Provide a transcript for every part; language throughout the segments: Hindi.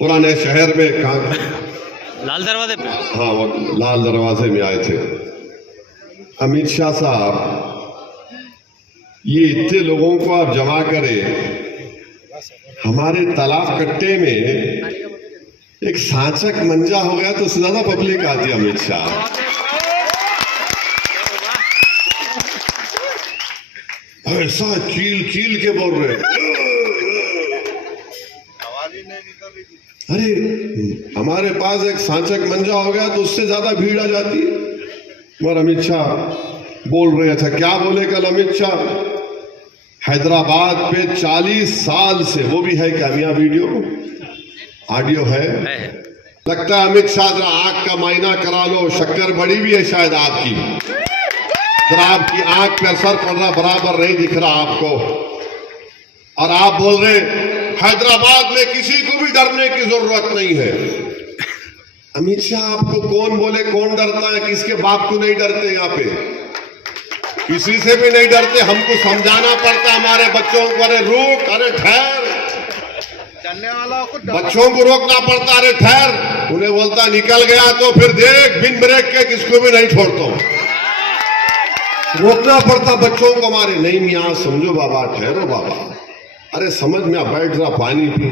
पुराने शहर में कहा, लाल दरवाजे पे। हाँ वो लाल दरवाजे में आए थे अमित शाह साहब। ये इतने लोगों को आप जमा करें, हमारे तालाब कट्टे में एक सांचक मंजा हो गया तो उससे ज्यादा पब्लिक आती है अमित शाह। ऐसा चील चील के बोल रहे, अरे हमारे पास एक सांचक मंजा हो गया तो उससे ज्यादा भीड़ आ जाती है। और अमित शाह बोल रहे थे, क्या बोले कल अमित शाह? हैदराबाद पे 40 साल से, वो भी है क्या मियां वीडियो ऑडियो है? लगता है अमित शाह जरा आंख का मायना करा लो, शक्कर बड़ी भी है शायद आपकी, जरा आपकी आंख पे असर पड़ रहा, बराबर नहीं दिख रहा आपको। और आप बोल रहे हैदराबाद में किसी को भी डरने की जरूरत नहीं है। अमित शाह आपको कौन बोले कौन डरता है? किसके बाप को नहीं डरते? यहाँ पे किसी से भी नहीं डरते। हमको समझाना पड़ता हमारे बच्चों को, अरे रुक, अरे ठहर। बच्चों को रोकना पड़ता, अरे ठहर। उन्हें बोलता निकल गया तो फिर देख बिन ब्रेक के किसको भी नहीं छोड़ता। रोकना पड़ता बच्चों को हमारे, नहीं मियाँ समझो बाबा, ठहरो बाबा, अरे समझ में बैठ रहा, पानी पी,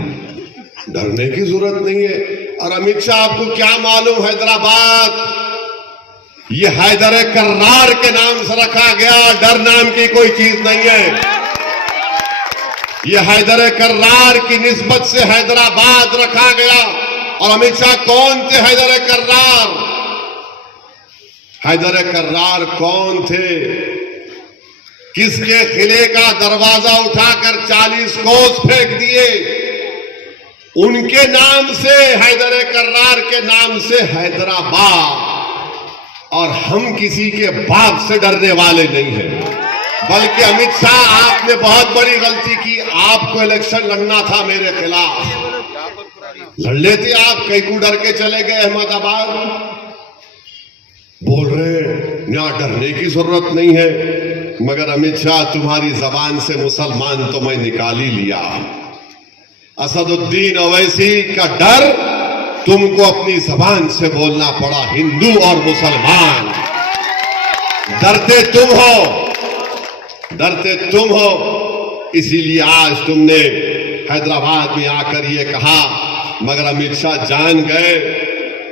डरने की जरूरत नहीं है। और अमित शाह आपको क्या मालूम, हैदराबाद ये हैदर कर्रार के नाम से रखा गया, डर नाम की कोई चीज नहीं है। ये हैदर कर्रार की निस्बत से हैदराबाद रखा गया। और अमित शाह कौन थे हैदर कर्रार? हैदर कर्रार कौन थे? किसके किले का दरवाजा उठाकर 40 कोस फेंक दिए? उनके नाम से, हैदर कर्रार के नाम से हैदराबाद। और हम किसी के बाप से डरने वाले नहीं हैं। बल्कि अमित शाह आपने बहुत बड़ी गलती की, आपको इलेक्शन लड़ना था मेरे खिलाफ, लड़ लेते आप, कई को डर के चले गए अहमदाबाद। बोल रहे यहाँ डरने की जरूरत नहीं है, मगर अमित शाह तुम्हारी जबान से मुसलमान तो मैं निकाल ही लिया। असदुद्दीन ओवैसी का डर तुमको अपनी जबान से बोलना पड़ा, हिंदू और मुसलमान। डरते तुम हो, डरते तुम हो, इसीलिए आज तुमने हैदराबाद में आकर ये कहा। मगर अमित शाह जान गए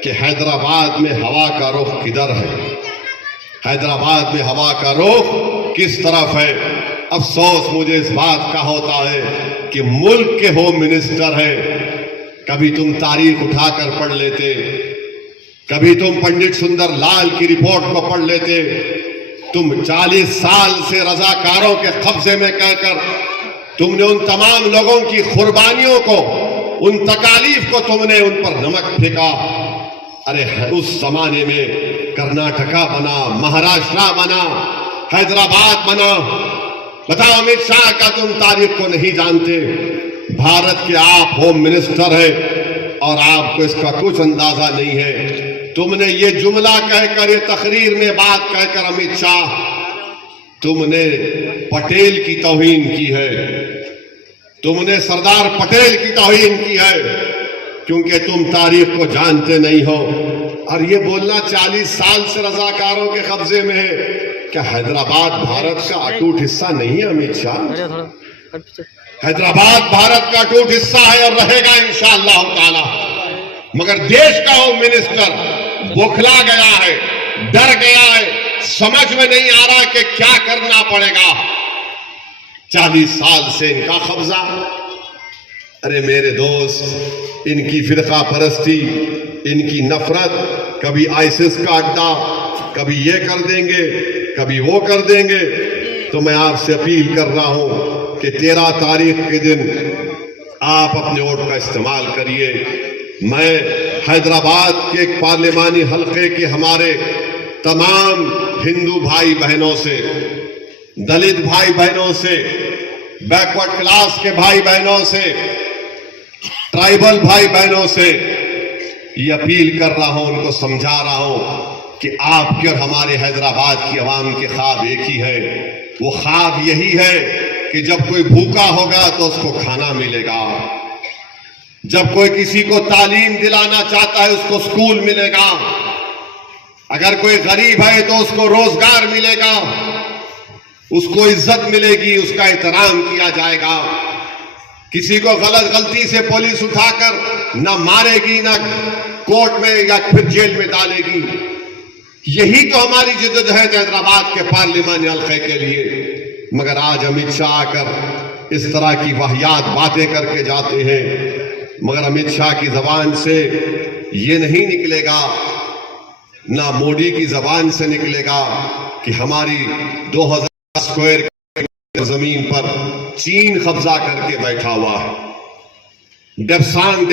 कि हैदराबाद में हवा का रुख किधर है, हैदराबाद में हवा का रुख किस तरफ है। अफसोस मुझे इस बात का होता है कि मुल्क के होम मिनिस्टर है, कभी तुम तारीख उठाकर पढ़ लेते, कभी तुम पंडित सुंदर लाल की रिपोर्ट को पढ़ लेते। तुम 40 साल से रजाकारों के कब्जे में कहकर तुमने उन तमाम लोगों की कुर्बानियों को, उन तकालीफ को तुमने उन पर नमक फेंका। अरे उस जमाने में कर्नाटका बना, महाराष्ट्र बना, हैदराबाद बना। बताओ अमित शाह का तुम तारीख को नहीं जानते? भारत के आप होम मिनिस्टर हैं और आपको इसका कुछ अंदाजा नहीं है। तुमने ये जुमला कहकर, ये तकरीर में बात कहकर अमित शाह, तुमने पटेल की तौहीन की है, तुमने सरदार पटेल की तौहीन की है, क्योंकि तुम तारीख को जानते नहीं हो। और ये बोलना 40 साल से रजाकारों के कब्जे में है। क्या हैदराबाद भारत का अटूट हिस्सा नहीं है अमित शाह? हैदराबाद भारत का अटूट हिस्सा है और रहेगा इंशाअल्लाह ताला। मगर देश का होम मिनिस्टर बौखला गया है, डर गया है, समझ में नहीं आ रहा कि क्या करना पड़ेगा। 40 साल से इनका कब्जा। अरे मेरे दोस्त, इनकी फिरका परस्ती, इनकी नफरत, कभी आईसिस का अड्डा, कभी ये कर देंगे, कभी वो कर देंगे। तो मैं आपसे अपील कर रहा हूं कि 13 तारीख के दिन आप अपने वोट का इस्तेमाल करिए। मैं हैदराबाद के एक पार्लिमानी हल्के के हमारे तमाम हिंदू भाई बहनों से, दलित भाई बहनों से, बैकवर्ड क्लास के भाई बहनों से, ट्राइबल भाई बहनों से ये अपील कर रहा हूं, उनको समझा रहा हूं कि आपके और हमारे हैदराबाद की आवाम के ख्वाब एक ही है। वो ख्वाब यही है कि जब कोई भूखा होगा तो उसको खाना मिलेगा, जब कोई किसी को तालीम दिलाना चाहता है उसको स्कूल मिलेगा, अगर कोई गरीब है तो उसको रोजगार मिलेगा, उसको इज्जत मिलेगी, उसका एहतराम किया जाएगा। किसी को गलती से पुलिस उठाकर न मारेगी, न कोर्ट में या फिर जेल में डालेगी। यही तो हमारी जिद्दोजहद हैदराबाद के पार्लिमानी हल्के के लिए। मगर आज अमित शाह आकर इस तरह की वाहियात बातें करके जाते हैं। मगर अमित शाह की जबान से ये नहीं निकलेगा, ना मोदी की जबान से निकलेगा कि हमारी 2000 स्क्वायर जमीन पर चीन कब्जा करके बैठा हुआ है। डेप्सांग